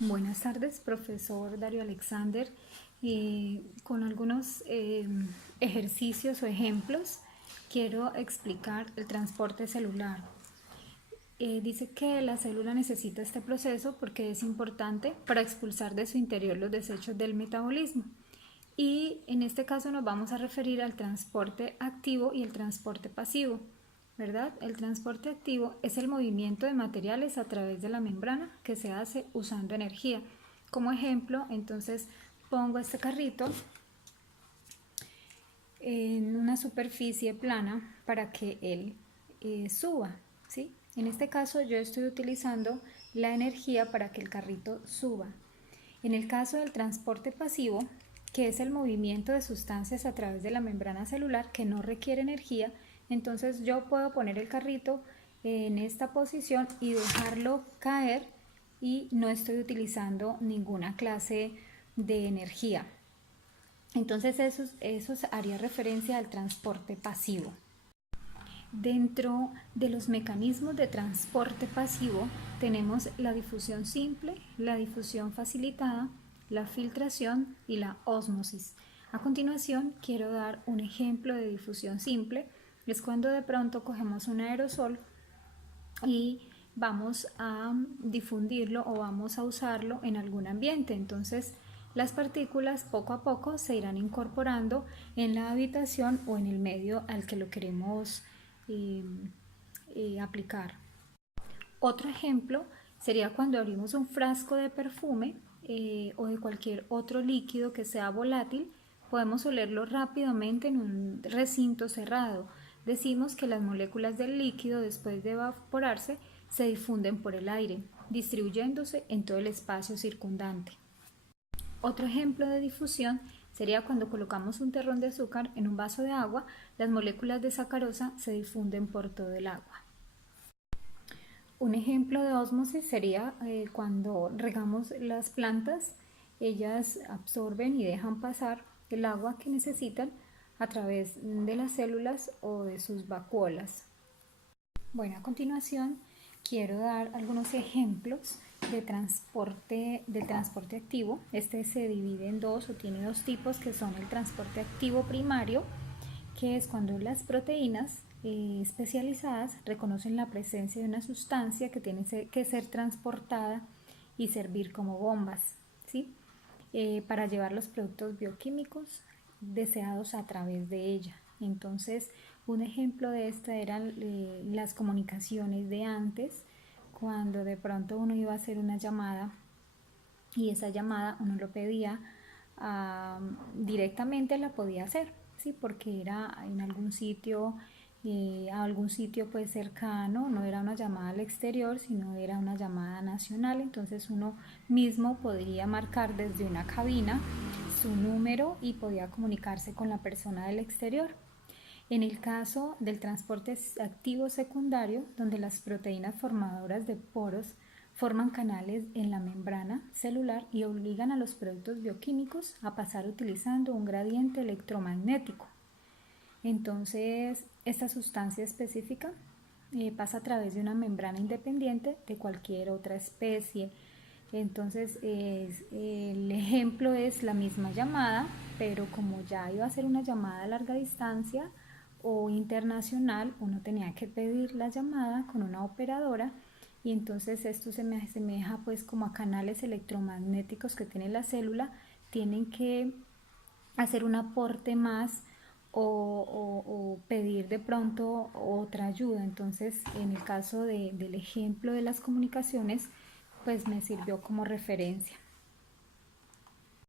Buenas tardes, profesor Dario Alexander. Con algunos ejercicios o ejemplos quiero explicar el transporte celular. Dice que la célula necesita este proceso porque es importante para expulsar de su interior los desechos del metabolismo. Y en este caso nos vamos a referir al transporte activo y el transporte pasivo, ¿verdad? El transporte activo es el movimiento de materiales a través de la membrana que se hace usando energía. Como ejemplo, entonces pongo este carrito en una superficie plana para que él suba, ¿sí? En este caso yo estoy utilizando la energía para que el carrito suba. En el caso del transporte pasivo, que es el movimiento de sustancias a través de la membrana celular que no requiere energía, entonces yo puedo poner el carrito en esta posición y dejarlo caer y no estoy utilizando ninguna clase de energía. Entonces eso haría referencia al transporte pasivo. Dentro de los mecanismos de transporte pasivo tenemos la difusión simple, la difusión facilitada, la filtración y la ósmosis. A continuación quiero dar un ejemplo de difusión simple. Es cuando de pronto cogemos un aerosol y vamos a difundirlo o vamos a usarlo en algún ambiente. Entonces las partículas poco a poco se irán incorporando en la habitación o en el medio al que lo queremos aplicar. Otro ejemplo sería cuando abrimos un frasco de perfume o de cualquier otro líquido que sea volátil, podemos olerlo rápidamente en un recinto cerrado. Decimos que las moléculas del líquido, después de evaporarse, se difunden por el aire, distribuyéndose en todo el espacio circundante. Otro ejemplo de difusión sería cuando colocamos un terrón de azúcar en un vaso de agua, las moléculas de sacarosa se difunden por todo el agua. Un ejemplo de ósmosis sería cuando regamos las plantas, ellas absorben y dejan pasar el agua que necesitan a través de las células o de sus vacuolas. Bueno, a continuación quiero dar algunos ejemplos del transporte activo. Este se divide en dos o tiene dos tipos, que son el transporte activo primario, que es cuando las proteínas especializadas reconocen la presencia de una sustancia que tiene que ser transportada y servir como bombas, ¿sí? Para llevar los productos bioquímicos deseados a través de ella. Entonces, un ejemplo de esta eran las comunicaciones de antes, cuando de pronto uno iba a hacer una llamada y esa llamada uno lo pedía directamente, la podía hacer, ¿sí? Porque era en algún sitio, a algún sitio pues cercano, no era una llamada al exterior, sino era una llamada nacional. Entonces uno mismo podría marcar desde una cabina su número y podía comunicarse con la persona del exterior. En el caso del transporte activo secundario, donde las proteínas formadoras de poros forman canales en la membrana celular y obligan a los productos bioquímicos a pasar utilizando un gradiente electromagnético. Entonces, esta sustancia específica pasa a través de una membrana independiente de cualquier otra especie. Entonces, el ejemplo es la misma llamada, pero como ya iba a ser una llamada a larga distancia o internacional, uno tenía que pedir la llamada con una operadora, y entonces esto se me asemeja pues como a canales electromagnéticos que tiene la célula, tienen que hacer un aporte más o pedir de pronto otra ayuda. Entonces, en el caso del ejemplo de las comunicaciones, pues me sirvió como referencia.